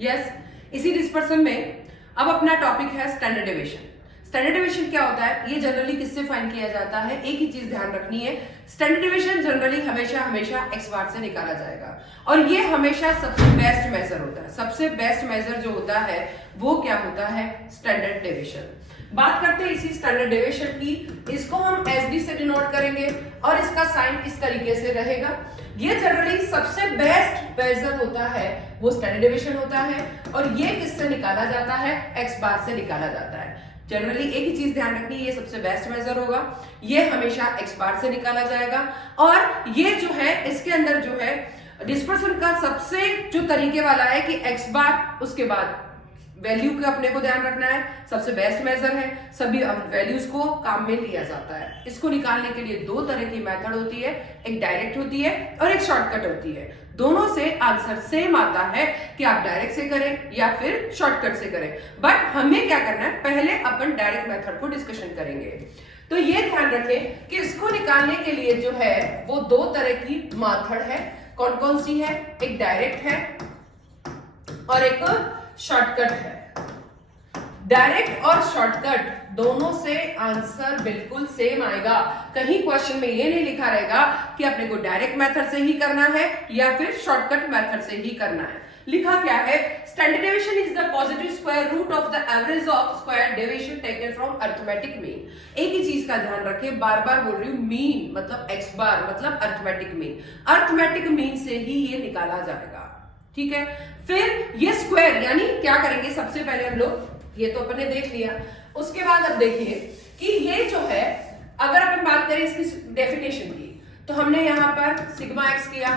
Yes, इसी dispersion में अब अपना टॉपिक है स्टैंडर्ड डेविएशन। स्टैंडर्ड डेविएशन क्या होता है, ये जनरली किससे फाइंड किया जाता है? एक ही चीज ध्यान रखनी है, स्टैंडर्ड डेविएशन जनरली हमेशा एक्स बार से निकाला जाएगा और ये हमेशा सबसे बेस्ट मेजर होता है। सबसे बेस्ट मेजर जो होता है वो क्या होता है? Standard deviation. बात करते हैं इसी स्टैंडर्ड डेविएशन की, इसको हम एसडी से डिनोट करेंगे और इसका साइन इस तरीके से रहेगा। ये जनरली सबसे बेस्ट मेजर होता है वो स्टैंडर्ड डेविएशन होता है और ये किससे निकाला जाता है? एक्स बार से निकाला जाता है। जनरली एक ही चीज ध्यान रखनी है, ये सबसे बेस्ट मेजर होगा, ये हमेशा एक्स बार से निकाला जाएगा और ये जो है इसके अंदर जो है डिस्पर्सन का सबसे जो तरीके वाला है कि एक्स बार उसके बाद वैल्यू का अपने को ध्यान रखना है, सबसे बेस्ट मेजर है, सभी वैल्यूज को काम में लिया जाता है। इसको निकालने के लिए दो तरह की मेथड होती है, एक डायरेक्ट होती है और एक शॉर्टकट होती है। दोनों से आंसर सेम आता है कि आप डायरेक्ट से करें या फिर शॉर्टकट से करें, बट हमें क्या करना है, पहले अपन डायरेक्ट मेथड को डिस्कशन करेंगे। तो ये ध्यान रखें कि इसको निकालने के लिए जो है वो दो तरह की मेथड है। कौन कौन सी है? एक डायरेक्ट है और एक शॉर्टकट है। डायरेक्ट और शॉर्टकट दोनों से आंसर बिल्कुल सेम आएगा। कहीं क्वेश्चन में ये नहीं लिखा रहेगा कि अपने को डायरेक्ट मेथड से ही करना है या फिर शॉर्टकट मेथड से ही करना है। लिखा क्या है? Standard deviation is the positive square root of the average of square deviation taken from arithmetic mean. एक ही चीज का ध्यान रखें, बार बार बोल रही हूं, मीन मतलब एक्स बार मतलब अरिथमेटिक मीन। अरिथमेटिक मीन से ही ये निकाला जाएगा, ठीक है। फिर ये स्क्वायर यानी क्या करेंगे, सबसे पहले हम लोग ये तो अपन ने देख लिया, उसके बाद अब देखिए कि ये जो है अगर अपन बात करें इसकी डेफिनेशन की, तो हमने यहां पर सिग्मा एक्स किया,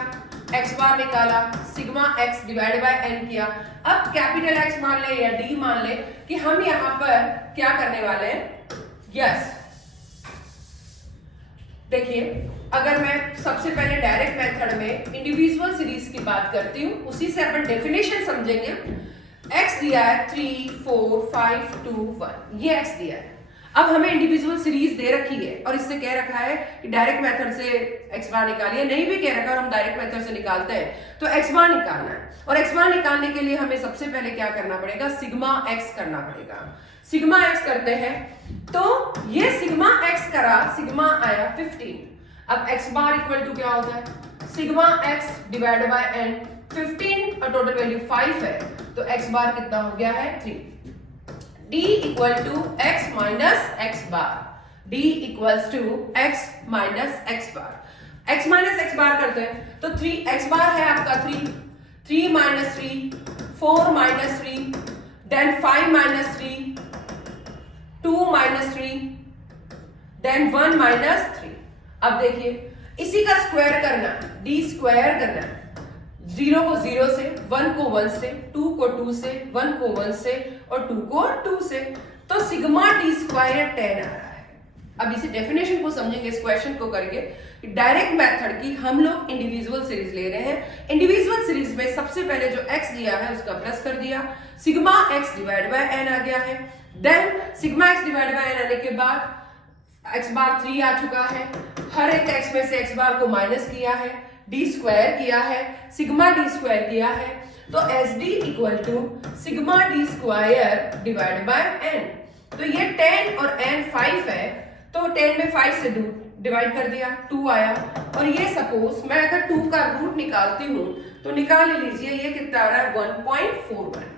एक्स बार निकाला, sigma x divide by n किया। अब कैपिटल एक्स मान ले या डी मान ले कि हम यहां पर क्या करने वाले हैं। यस, देखिए अगर मैं सबसे पहले डायरेक्ट मेथड में इंडिविजुअल सीरीज की बात करती हूं, उसी से अपन डेफिनेशन समझेंगे। x दिया है 3 4 5 2 1, ये x दिया है। अब हमें इंडिविजुअल सीरीज दे रखी है और इससे कह रखा है कि डायरेक्ट मेथड से x बार निकालिए, नहीं भी कह रखा है और हम डायरेक्ट मेथड से निकालते हैं तो x बार निकालना है। और x बार निकालने के लिए हमें सबसे पहले क्या करना पड़ेगा? सिग्मा x करना पड़ेगा। सिग्मा x करते हैं तो ये सिग्मा x करा, सिग्मा आया 15। अब x बार इक्वल टू क्या होता है? Sigma x divide by n। 15 और टोटल वैल्यू 5 है तो x बार कितना हो गया है? 3। d equal to x minus x bar, d equals to x minus x bar. x minus x bar करते हैं तो 3 x बार है आपका 3, 3 minus 3, 4 minus 3, then 5 minus 3, 2 minus 3, then 1 minus 3। अब देखिए इसी का स्क्वायर करना है, d स्क्वायर करना है। 0 को 0 से, 1 को 1 से, 2 को 2 से, 1 को 1 से और 2 को 2 से, तो सिग्मा टी स्क्वायर 10 आ रहा है। अब इसी डेफिनेशन को समझेंगे, इस क्वेश्चन को करेंगे। डायरेक्ट मेथड की हम लोग इंडिविजुअल सीरीज ले रहे हैं। इंडिविजुअल सीरीज में सबसे पहले जो x दिया है उसका प्लस कर दिया, sigma x divide by n आ गया है। Then sigma x divide by n आने के बाद x बार 3 आ चुका है, हर एक x में से x बार को माइनस किया है, डी स्क्वायर किया है, सिग्मा डी स्क्वायर किया है, तो S D equal to sigma d square divide by n. तो ये 10 और n 5 है तो 10 में 5 से डिवाइड कर दिया, 2 आया। और ये सपोज मैं अगर 2 का रूट निकालती हूं तो निकाल लीजिए ये कितना आ रहा है? 1.41।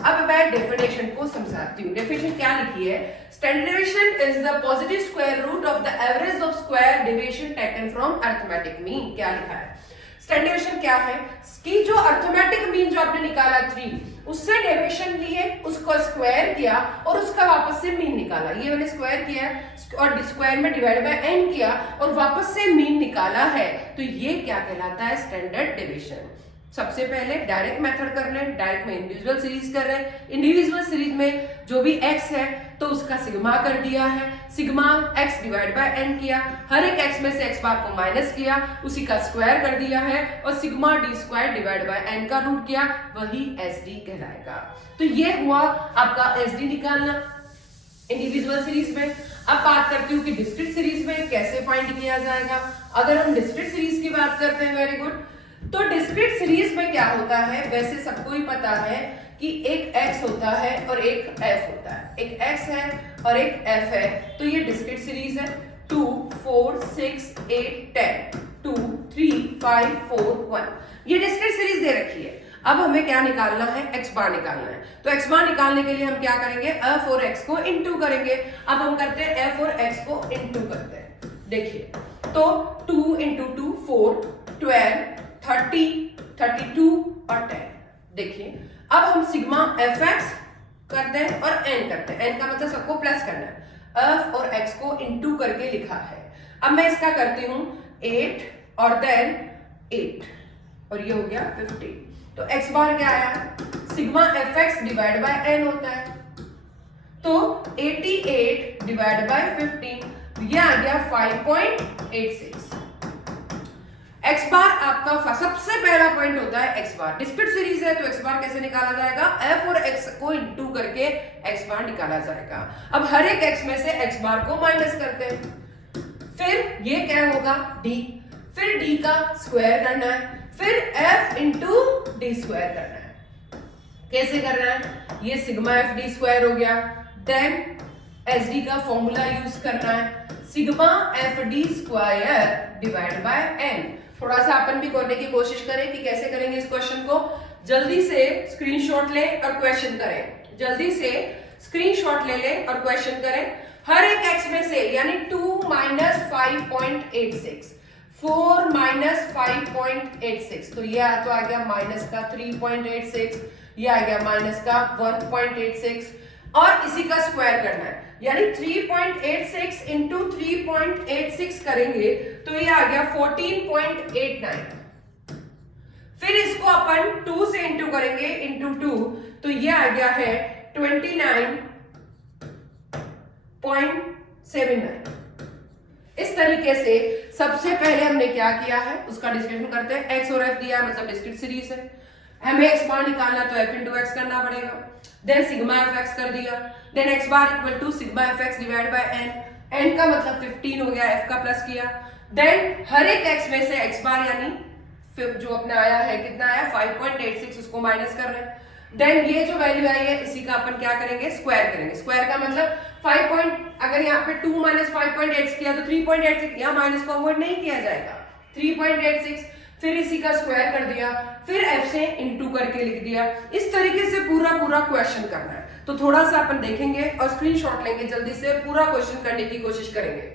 अब मैं डेफिनेशन को समझाती हूँ। डेफिनेशन क्या लिखी है? Standard deviation is the positive square root of the average of square deviation taken from arithmetic mean. क्या लिखा है? स्टैंडर्ड डेविएशन क्या है कि जो अरिथमेटिक मीन जो आपने निकाला 3, उससे डेविएशन लिए, उसको स्क्वायर किया और उसका वापस से मीन निकाला। ये मैंने स्क्वायर किया और स्क्वायर में डिवाइड बाय n किया और वापस से मीन निकाला है, तो ये क्या कहलाता है? Standard deviation. सबसे पहले डायरेक्ट मेथड कर रहे हैं, डायरेक्ट में इंडिविजुअल सीरीज कर रहे हैं। इंडिविजुअल सीरीज में जो भी x है तो उसका सिग्मा कर दिया है, sigma x divide by n किया, हर एक x में से x बार को माइनस किया, उसी का स्क्वायर कर दिया है और sigma d square divide by n का रूट किया, वही sd कहलाएगा। तो ये हुआ आपका sd निकालना इंडिविजुअल सीरीज में। अब बात करती हूँ कि डिस्क्रीट सीरीज में कैसे फाइंड किया जाएगा। अगर हम डिस्क्रीट सीरीज की बात करते हैं, वेरी गुड, तो डिस्क्रीट सीरीज में क्या होता है, वैसे सबको ही पता है कि एक x होता है और एक f होता है, एक x है और एक f है, तो ये डिस्क्रीट सीरीज है। 2 4 6 8 10 2 3 5 4 1 ये डिस्क्रीट सीरीज दे रखी है। अब हमें क्या निकालना है, x बार निकालना है। तो x बार निकालने के लिए हम क्या करेंगे, f और x को इनटू करेंगे। अब हम करते हैं f और x को इनटू करते हैं। देखिए तो 2 इंटू 2 4 12 30 32 और 10। देखिए अब हम सिग्मा fx करते हैं और n करते हैं, n का मतलब सबको प्लस करना है। f और x को इनटू करके लिखा है। अब मैं इसका करती हूं 8 और देन 8 और ये हो गया 50। तो x बार क्या आया, sigma fx divide by n होता है। तो 88 डिवाइड बाय 15 ये आ गया 5.86। x बार आपका सबसे पहला पॉइंट होता है x बार। डिस्क्रीट सीरीज है तो x बार कैसे निकाला जाएगा, f और x को इनटू करके x बार निकाला जाएगा। अब हर एक x में से x बार को माइनस करते हैं, फिर ये क्या होगा d, फिर d का स्क्वायर करना है, फिर f इंटू डी स्क्वायर करना है। कैसे करना है, ये सिग्मा एफ डी स्क्वायर हो गया, देन एस डी का फॉर्मूला यूज करना है, sigma f d square divide by n. थोड़ा सा अपन भी करने की कोशिश करें कि कैसे करेंगे इस क्वेश्चन को। जल्दी से स्क्रीनशॉट लें और क्वेश्चन करें, जल्दी से स्क्रीनशॉट ले लें और क्वेश्चन करें। हर एक x में से यानी 2 माइनस 5.86 4 माइनस 5.86 तो ये तो आ गया माइनस का 3.86, ये आ गया माइनस का 1.86 और इसी का स्क्वायर करना है, यानी 3.86 इंटू 3.86 करेंगे तो ये आ गया 14.89। फिर इसको अपन 2 से इंटू करेंगे इंटू 2 तो ये आ गया है 29.79। इस तरीके से सबसे पहले हमने क्या किया है उसका डिस्क्रिप्शन करते हैं। x और f दिया मतलब डिस्क्रीट सीरीज है, हमें x बार निकालना तो f इंटू x करना पड़ेगा, देन सिग्मा fx कर दिया, then x bar equal to sigma fx divide by n, n का मतलब 15 हो गया, f का प्लस किया, देन हर एक x में से x बार यानी जो अपना आया है कितना आया 5.86 उसको माइनस कर रहे हैं, देन ये जो वैल्यू आई है इसी का अपन क्या करेंगे स्क्वायर करेंगे। स्क्वायर का मतलब 5 अगर यहाँ पे 2 माइनस 5.8 किया तो 3.86, यहाँ माइनस को अवॉइड नहीं किया जाएगा 3.86, फिर इसी का स्क्वायर कर दिया, फिर f से इनटू करके लिख दिया। इस तरीके से पूरा क्वेश्चन करना है। तो थोड़ा सा अपन देखेंगे और स्क्रीनशॉट लेंगे, जल्दी से पूरा क्वेश्चन करने की कोशिश करेंगे।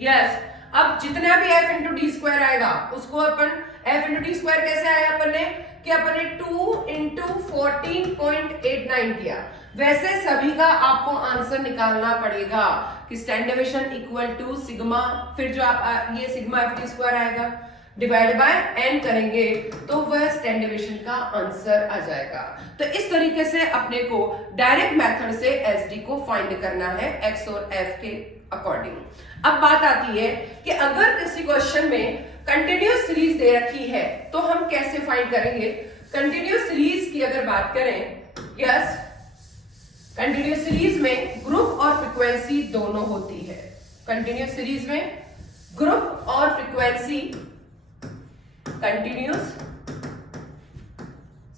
यस अब जितना भी f इंटू डी स्क्वायर आएगा उसको अपन f इंटू डी स्क्वायर कैसे आया अपन ने कि अपन ने 2 इंटू 14.89 किया, वैसे सभी का आपको आंसर निकालना पड़ेगा कि standard deviation equal to sigma, फिर जो आप ये सिग्मा एफ डी स्क्वायर आएगा डिवाइड बाय n करेंगे तो वह स्टैंडर्ड डेविएशन का आंसर आ जाएगा। तो इस तरीके से अपने को डायरेक्ट मेथड से एस डी को फाइंड करना है x और f के अकॉर्डिंग। अब बात आती है कि अगर किसी क्वेश्चन में कंटिन्यूअस सीरीज दे रखी है तो हम कैसे फाइंड करेंगे। कंटिन्यूअस सीरीज की अगर बात करें, यस कंटिन्यूअस सीरीज में ग्रुप और फ्रीक्वेंसी दोनों होती है। कंटिन्यूअस सीरीज में ग्रुप और फ्रीक्वेंसी, कंटिन्यूअस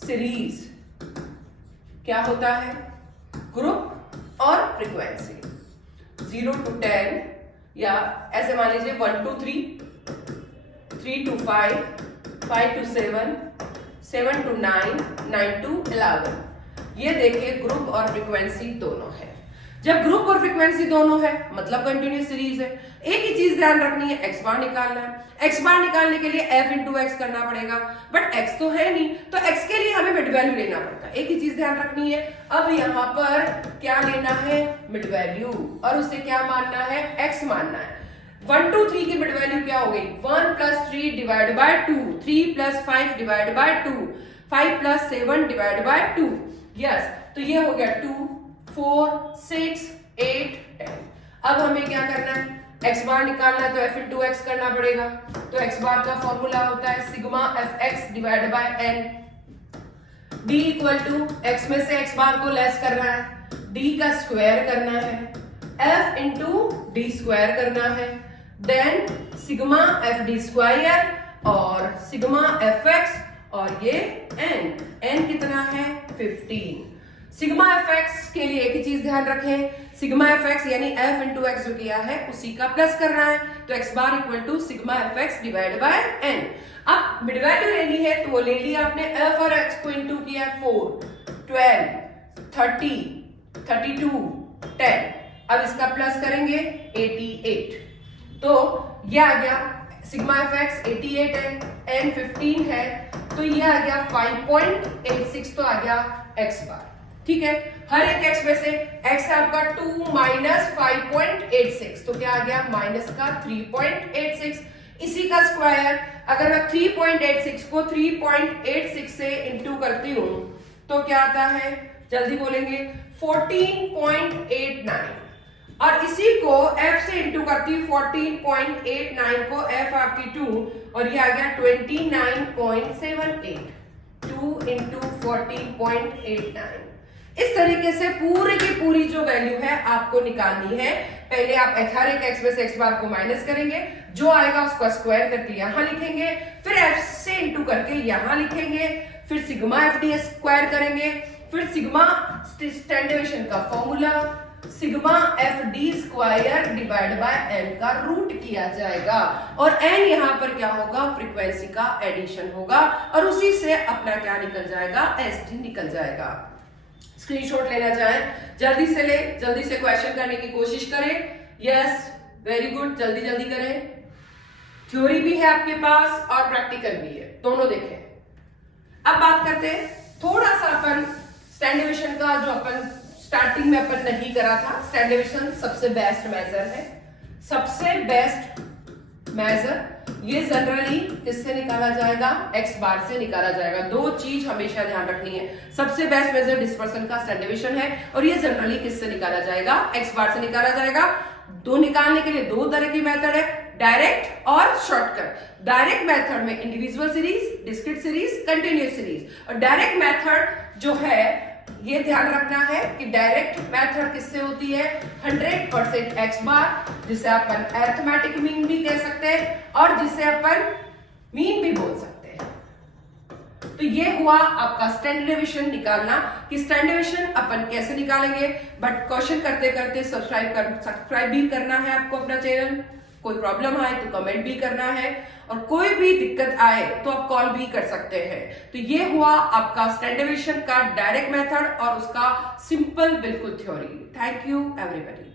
सीरीज क्या होता है, ग्रुप और फ्रीक्वेंसी 0 to 10 या ऐसे मान लीजिए 1 to 3, 3 to 5, 5 to 7, 7 to 9, 9 to 11। ये देखिए ग्रुप और फ्रीक्वेंसी दोनों है। जब ग्रुप और फ्रीक्वेंसी दोनों है मतलब कंटिन्यूअस सीरीज है। एक ही चीज ध्यान रखनी है, x बार निकालना है। x बार निकालने के लिए f इंटू एक्स करना पड़ेगा, बट x तो है नहीं तो x के लिए हमें मिड वैल्यू लेना पड़ता है। एक ही चीज ध्यान रखनी है, अब यहाँ पर क्या लेना है मिड वैल्यू, और उसे क्या मानना है x मानना है। 1 2 3 की मिड वैल्यू क्या हो गई 1 plus 3 divide by 2, 3 plus 5 divide by 2, 5 plus 7 divide by 2। Yes तो ये हो गया 2 4 6 8 10। अब हमें क्या करना है, x बार निकालना है तो f इंटू एक्स करना पड़ेगा। तो x बार का फॉर्मूला होता है sigma f x divide by n, d equal to x में से x बार को लेस करना है, d का स्क्वायर करना है, f इंटू डी स्क्वायर करना है, then sigma f d square और सिग्मा एफ एक्स और ये n कितना है 15। सिग्मा एफ एक्स के लिए एक ही चीज ध्यान रखें, सिग्मा एफ एक्स यानी f इंटू एक्स जो किया है उसी का प्लस करना है, तो x bar equal to sigma f x divide by n। अब मिड वैल्यू लेनी है तो वो ले लिया आपने, f और x को इंटू किया 4, 12, 30, 32, 10। अब इसका प्लस करेंगे 88, तो ये आ गया सिग्मा एफ एक्स 88 है, n 15 है, तो ये आ गया 5.86, तो आ गया x बार। ठीक है, हर एक x में से x है आपका 2 माइनस 5.86, तो क्या आ गया माइनस का 3.86, इसी का स्क्वायर। अगर मैं 3.86 को 3.86 से इंटू करती हूं तो क्या आता है, जल्दी बोलेंगे 14.89, और इसी को f से इंटू करती हूँ 14.89 को f आपकी 2 और ये आ गया 29.78, 2 इंटू 14.89। इस तरीके से पूरी की पूरी जो वैल्यू है आपको निकालनी है। पहले आप हर एक x में से x बार को माइनस करेंगे, जो आएगा उसका स्क्वायर करके यहां लिखेंगे, फिर f से इंटू करके यहां लिखेंगे, फिर सिग्मा एफ डी स्क्वायर करेंगे, फिर सिग्मा स्टैंडर्ड डेविएशन का formula sigma f d square divide by n का रूट किया जाएगा, और n यहां पर क्या होगा, फ्रीक्वेंसी का एडिशन होगा, और उसी से अपना क्या निकल जाएगा, एसडी निकल जाएगा। स्क्रीनशॉट लेना चाहें जल्दी से ले, जल्दी से क्वेश्चन करने की कोशिश करें। यस, वेरी गुड, जल्दी जल्दी करें। थ्योरी भी है आपके पास और प्रैक्टिकल भी है, दोनों देखें। अब बात करते हैं थोड़ा सा अपन स्टैंडर्ड डेविएशन का, जो अपन स्टार्टिंग में अपन नहीं करा था। स्टैंडर्ड डेविएशन सबसे बेस्ट मेजर है, सबसे बेस्ट मेजर। ये जनरली किससे निकाला जाएगा, x बार से निकाला जाएगा। दो चीज हमेशा ध्यान रखनी है, सबसे बेस्ट मेजर डिस्पर्सन का स्टैंडर्ड डेविएशन है, और ये जनरली किससे निकाला जाएगा, x बार से निकाला जाएगा। दो निकालने के लिए दो तरह की मेथड है, डायरेक्ट और शॉर्टकट। डायरेक्ट मेथड में individual series, discrete series, continuous series, और डायरेक्ट मेथड जो है ये ध्यान रखना है कि डायरेक्ट मेथड किससे होती है, 100% x बार, जिसे अपन अरिथमेटिक मीन भी कह सकते हैं और जिसे अपन मीन भी बोल सकते हैं। तो ये हुआ आपका स्टैंडर्ड डेविएशन निकालना कि स्टैंडर्ड डेविएशन अपन कैसे निकालेंगे। बट क्वेश्चन करते करते सब्सक्राइब भी करना है आपको अपना चैनल। कोई प्रॉब्लम आए तो कमेंट भी करना है, और कोई भी दिक्कत आए तो आप कॉल भी कर सकते हैं। तो ये हुआ आपका स्टैंडर्ड डेविएशन का डायरेक्ट मेथड और उसका सिंपल बिल्कुल थ्योरी। Thank you everybody.